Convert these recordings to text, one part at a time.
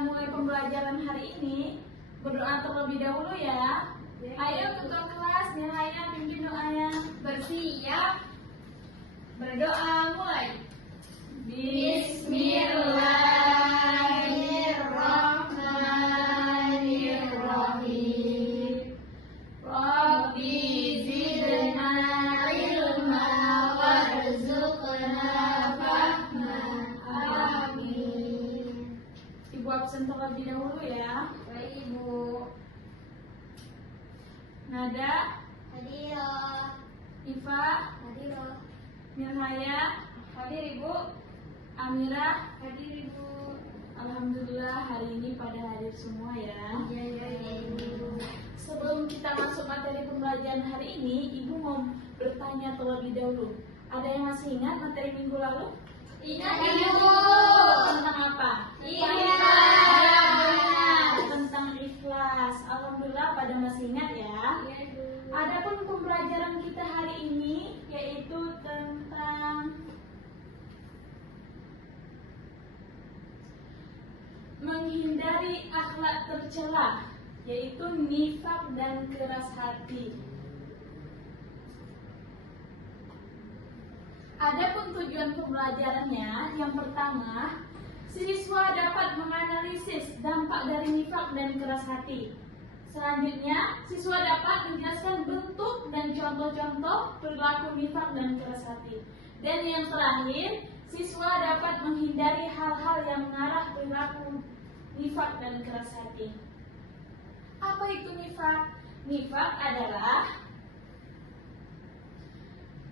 kita mulai pembelajaran hari ini, berdoa terlebih dahulu ya. Ayo ketua kelas, Nilaiah pimpin doanya. Bersiap. Berdoa mulai. Bismillahirrahmanirrahim. Rabbi zidna ilma warzuqna fahma. Amin. Ibu absen terlebih dahulu ya. Baik Ibu. Nada, Hadirah. Iva, Hadirah. Nilaiah, Hadir Ibu. Amira. Hadir Ibu. Alhamdulillah hari ini pada hadir semua ya. Ya Ibu. Sebelum kita masuk materi pembelajaran hari ini, Ibu mau bertanya terlebih dahulu. Ada yang masih ingat materi minggu lalu? Ingat Ibu. Tentang apa? Ikhlas. Tentang ikhlas. Alhamdulillah pada masih ingat ya. Iya Ibu. Adapun pembelajaran kita hari ini yaitu tentang menghindari akhlak tercela, yaitu nifak dan keras hati. Adapun tujuan pembelajarannya, yang pertama, siswa dapat menganalisis dampak dari nifak dan keras hati. Selanjutnya, siswa dapat menjelaskan bentuk dan contoh-contoh perilaku nifak dan keras hati. Dan yang terakhir, siswa dapat menghindari hal-hal yang mengarah perilaku nifak dan keras hati. Apa itu nifak? Nifak adalah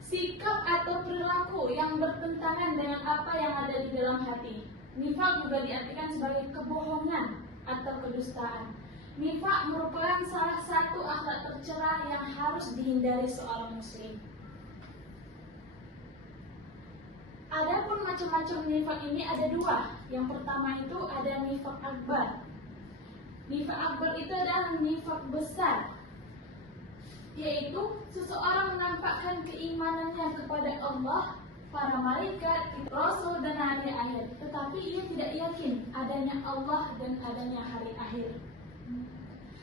sikap atau perilaku yang bertentangan dengan apa yang ada di dalam hati. Nifak juga diartikan sebagai kebohongan atau kedustaan. Nifak merupakan salah satu akhlak tercela yang harus dihindari seorang muslim. Adapun macam-macam nifak ini ada dua. Yang pertama itu ada nifak akbar. Nifak akbar itu adalah nifak besar, yaitu seseorang menampakkan keimanannya kepada Allah, para malaikat, Rasul dan hari akhir, tetapi ia tidak yakin adanya Allah dan adanya hari akhir.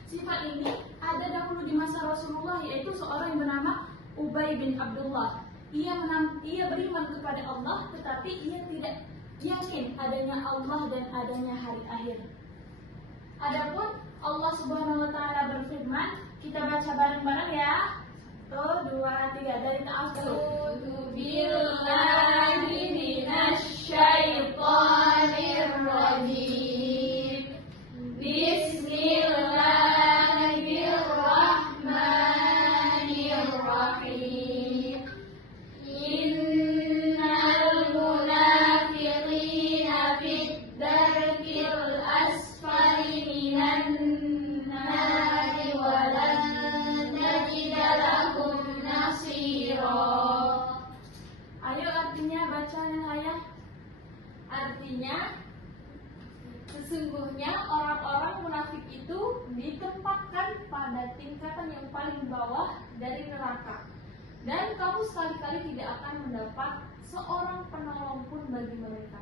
Sifat ini ada dahulu di masa Rasulullah, yaitu seorang yang bernama Ubay bin Abdullah. Ia beriman kepada Allah, tetapi ia tidak yakin adanya Allah dan adanya hari akhir. Adapun Allah Subhanahu wa taala berfirman, kita baca bareng-bareng ya. 1, 2, 3 dari ta'awudz. Billahi minasyaitonir rajim. Bismillahirrahmanirrahim. Innal munafiqina fid darkil asfali minan nari wa lan tajida lahum nasira. Ayo artinya baca Nilaiah. Artinya, sesungguhnya orang-orang munafik itu ditempatkan pada tingkatan yang paling bawah dari neraka, dan kamu sekali-kali tidak akan mendapat seorang penolong pun bagi mereka.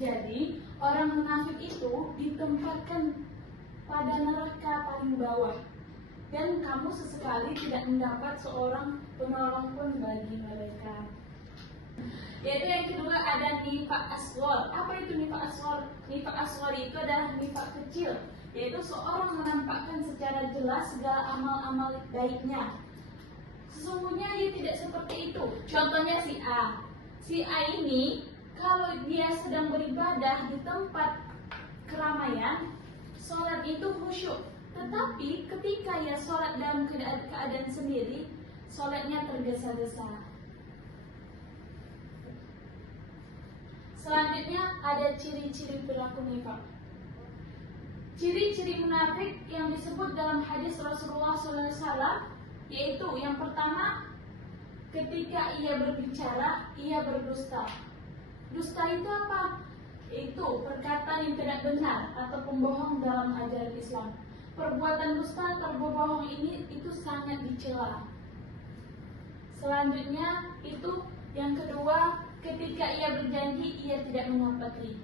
Jadi, orang munafik itu ditempatkan pada neraka paling bawah, dan kamu sesekali tidak mendapat seorang penolong pun bagi mereka. Yaitu yang kedua ada nifak asghar. Apa itu nifak asghar? Nifak asghar itu adalah nifak kecil, yaitu seorang menampakkan secara jelas segala amal-amal baiknya. Sesungguhnya ia tidak seperti itu. Contohnya si A. Si A ini kalau dia sedang beribadah di tempat keramaian, sholat itu khusyuk. Tetapi ketika ia sholat dalam keadaan sendiri, sholatnya tergesa-gesa. Selanjutnya ada ciri-ciri perilaku nifak. Ciri-ciri munafik yang disebut dalam hadis Rasulullah SAW, yaitu yang pertama, ketika ia berbicara, ia berdusta. Dusta itu apa? Itu perkataan yang tidak benar atau pembohong dalam ajaran Islam. Perbuatan dusta atau berbohong ini itu sangat dicela. Selanjutnya itu yang kedua, ketika ia berjanji ia tidak menepati.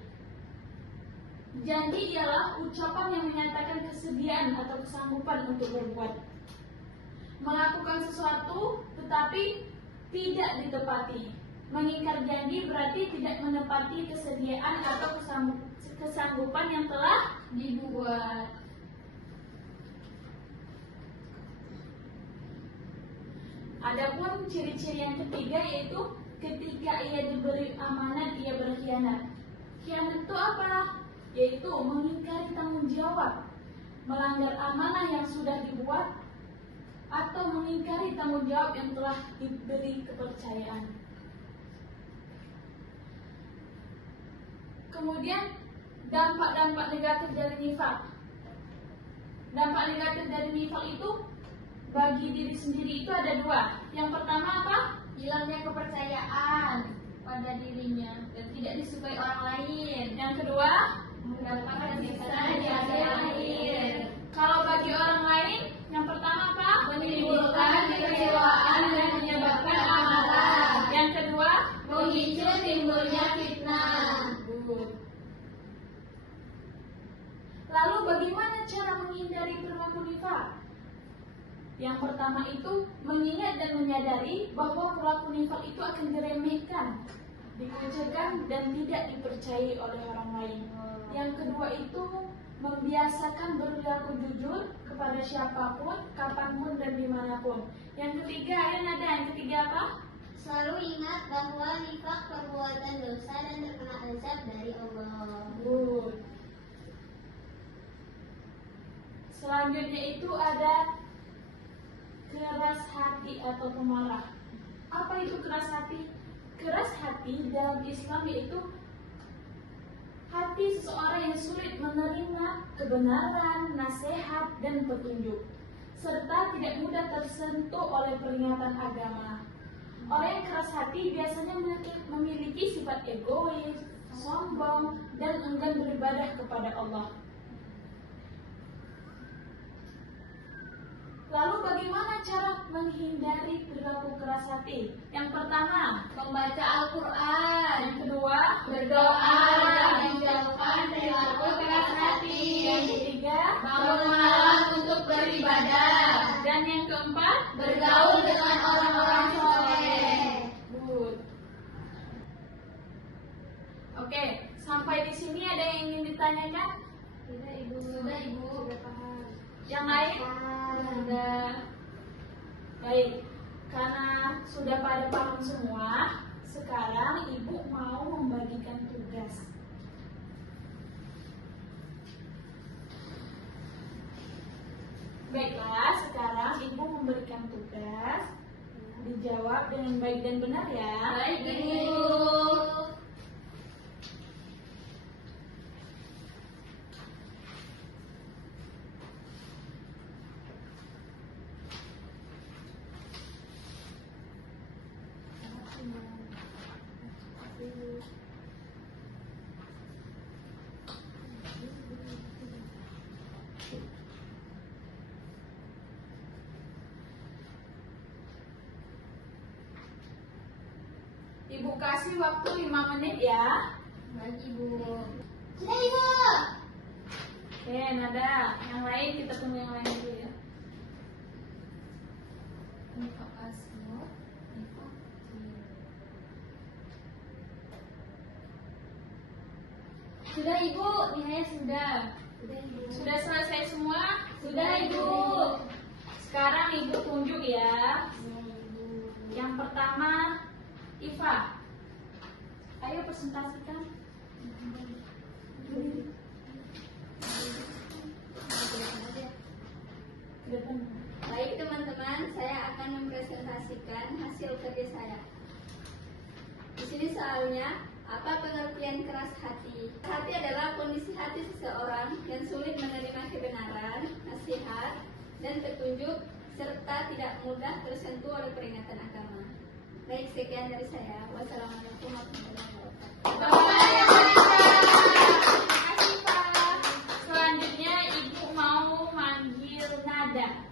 Janji ialah ucapan yang menyatakan kesediaan atau kesanggupan untuk berbuat, melakukan sesuatu tetapi tidak ditepati. Mengingkar janji berarti tidak menepati kesediaan atau kesanggupan yang telah dibuat. Adapun ciri-ciri yang ketiga yaitu ketika ia diberi amanat ia berkhianat. Khianat itu apa? Yaitu mengingkari tanggung jawab, melanggar amanah yang sudah dibuat, atau mengingkari tanggung jawab yang telah diberi kepercayaan. Kemudian dampak-dampak negatif dari nifaq. Dampak negatif dari nifaq itu bagi diri sendiri itu ada dua. Yang pertama apa? Hilangnya kepercayaan pada dirinya dan tidak disukai orang lain. Yang kedua, mendapatkan siksaan di akhir. Kalau bagi orang lain, yang pertama apa? Menimbulkan kekecewaan dan menyebabkan amarah. Yang kedua, memicu timbulnya fitnah. Lalu bagaimana cara menghindari perilaku nifaq? Yang pertama itu mengingat dan menyadari bahwa perilaku nifaq itu akan diremehkan, dikucilkan dan tidak dipercayai oleh orang lain. Yang kedua itu membiasakan berperilaku jujur kepada siapapun, kapanpun dan dimanapun. Yang ketiga, yang ketiga apa? Selalu ingat bahwa nifaq perbuatan dosa dan terkena azab dari Allah. Selanjutnya itu ada keras hati atau pemarah. Apa itu keras hati? Keras hati dalam Islam yaitu hati seseorang yang sulit menerima kebenaran, nasihat, dan petunjuk, serta tidak mudah tersentuh oleh peringatan agama. Orang yang keras hati biasanya memiliki sifat egois, sombong, dan enggan beribadah kepada Allah. Lalu bagaimana cara menghindari perilaku keras hati? Yang pertama, membaca Al-Quran. Yang kedua, berdoa dan menjauhkan perilaku keras hati. Yang ketiga, bangun malam untuk beribadah. Dan yang keempat, bergaul dengan orang-orang soleh. Good. Oke, sampai di sini ada yang ingin ditanyakan? Sudah Ibu. Sudah Ibu. Yang lain? Sudah. Baik, karena sudah pada paham semua, sekarang Ibu mau membagikan tugas. Baiklah, sekarang Ibu memberikan tugas. Dijawab dengan baik dan benar ya. Baik Ibu. Ibu kasih waktu 5 menit ya. Baik Ibu. Sudah Ibu. Oke, Nada. Yang lain kita tunggu yang lain dulu ya. Nifaq asghar, nifaq kecil. Sudah Ibu, nihaya sudah. Sudah Ibu. Sudah selesai semua? Sudah Ibu. Sekarang Ibu tunjuk ya. Sudah Ibu. Yang pertama, Iva. Ayo presentasikan. Ke depan. Baik teman-teman, saya akan mempresentasikan hasil kerja saya. Di sini soalnya, apa pengertian keras hati? Hati adalah kondisi hati seseorang yang sulit menerima kebenaran, nasihat, dan petunjuk, serta tidak mudah tersentuh oleh peringatan agama. Baik, sekian dari saya. Wassalamualaikum warahmatullahi wabarakatuh. Makasih, Pak. Selanjutnya Ibu mau manggil Nada.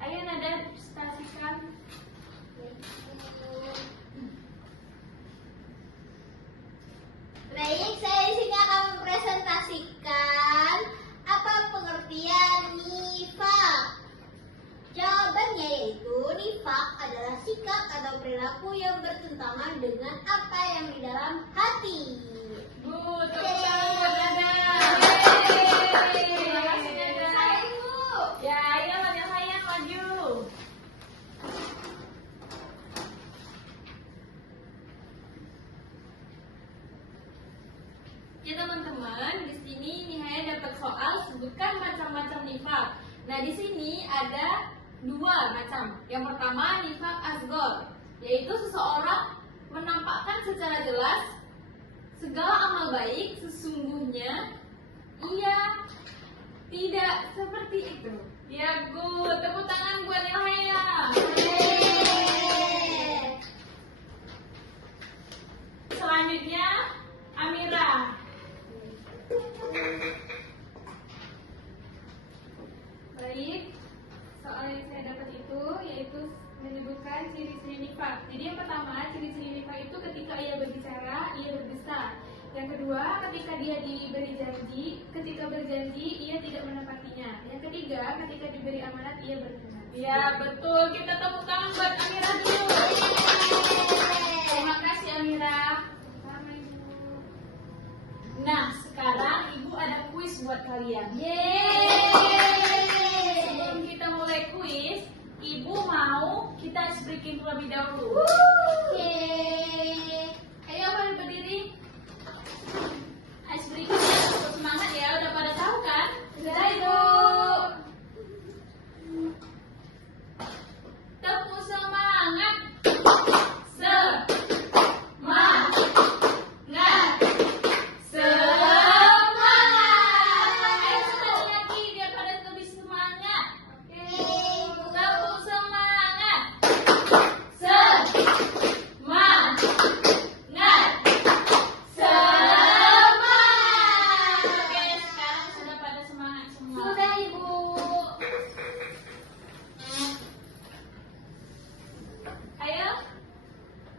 Ayo Nada, presentasikan. Baik, saya di sini akan mempresentasikan mendefinisikan apa pengertian nifaq? Jawabannya yaitu nifaq adalah sikap atau perilaku yang bertentangan dengan apa yang di dalam hati. Bu, tepuk tangan buat Nada. Terima kasih Nada. Saya Ibu. Ya, ayo Nada sayang maju. Ya teman-teman, di sini Nihaya dapat soal sebutkan macam-macam nifaq. Nah, di sini ada dua macam. Yang pertama nifaq asghar, yaitu seseorang menampakkan secara jelas segala amal baik, sesungguhnya ia tidak seperti itu. Ya, Bu, tepuk tangan buat Nihaya. Selanjutnya Amira. Baik, soal yang saya dapat itu yaitu menyebutkan ciri-ciri nifaq. Jadi yang pertama, ciri-ciri nifaq itu ketika ia berbicara, ia berdusta. Yang kedua, ketika dia diberi janji, ketika berjanji ia tidak menepatinya. Yang ketiga, ketika diberi amanat ia berkhianat. Ya, betul. Kita tepuk tangan buat Amira dulu. Terima kasih Amira. Sama Ibu. Nah, sekarang Ibu ada kuis buat kalian. Sebelum kita mulai kuis, Ibu mau kita ice breaking terlebih dahulu. Ayo pada berdiri. Ice breaking ya, semangat ya, udah pada tahu kan? Sudah Ibu. Tepuk semangat.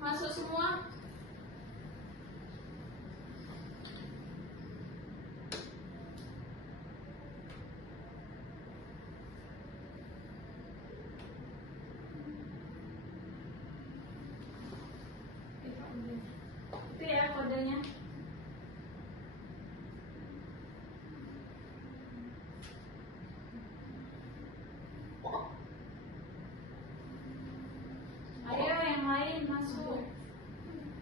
Masuk semua. Itu ya kodenya. Ayo yang lain masuk.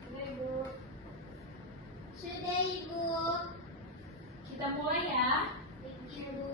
Oke, Bu. Sudah Ibu. Kita mulai ya. Ibu.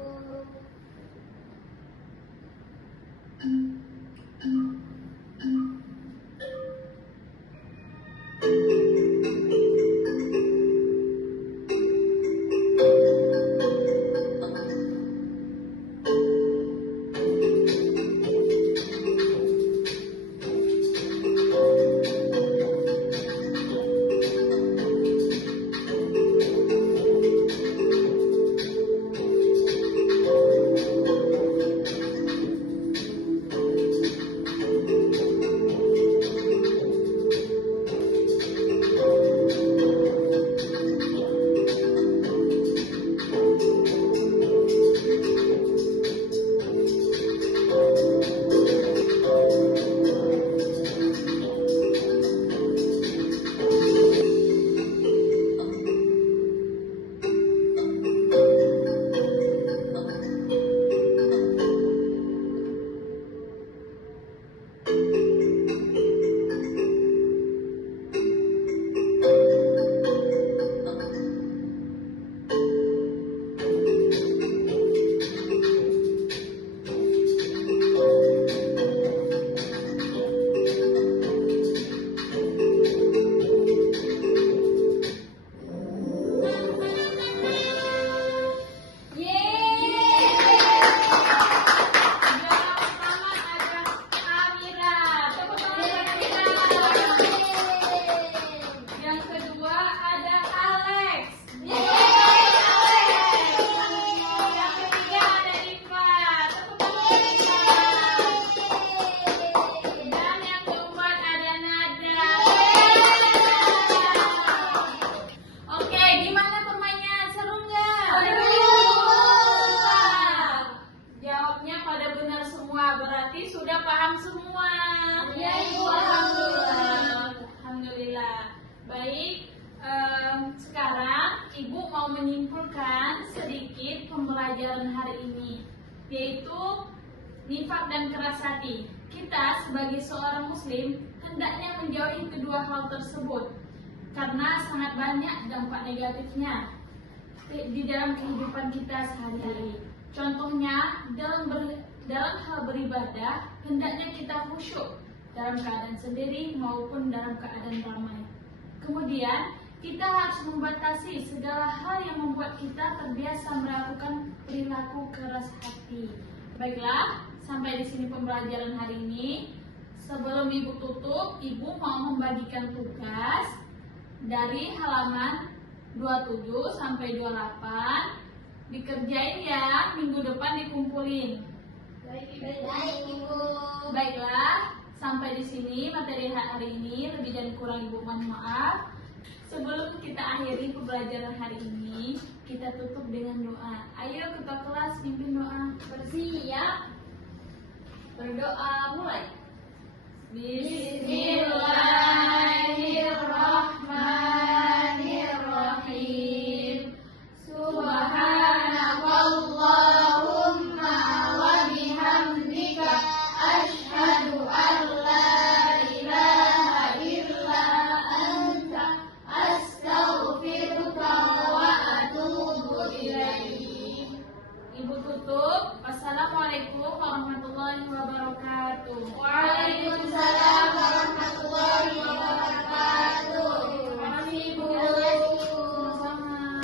mau menyimpulkan sedikit pembelajaran hari ini, yaitu nifak dan keras hati. Kita sebagai seorang muslim hendaknya menjauhi kedua hal tersebut karena sangat banyak dampak negatifnya di dalam kehidupan kita sehari-hari. Contohnya, dalam hal beribadah hendaknya kita khusyuk dalam keadaan sendiri maupun dalam keadaan ramai. Kemudian kita harus membatasi segala hal yang membuat kita terbiasa melakukan perilaku keras hati. Baiklah, sampai di sini pembelajaran hari ini. Sebelum Ibu tutup, Ibu mau membagikan tugas dari halaman 27 sampai 28. Dikerjain ya, minggu depan dikumpulin. Baik, Ibu. Baiklah, sampai di sini materi hari ini. Lebih dan kurang Ibu mohon maaf. Sebelum kita akhiri pembelajaran hari ini, kita tutup dengan doa. Ayo ketua kelas pimpin doa. Bersiap. Berdoa mulai. Bismillahirrahmanirrahim. Subhanakallahumma wa bihamdika asyhadu an la ilaha illa anta astaghfiruka wa atubu ilaik. Ibu tutup. Wassalamualaikum warahmatullahi wabarakatuh. Waalaikumsalam warahmatullahi wabarakatuh. Terima kasih Ibu. Sama-sama.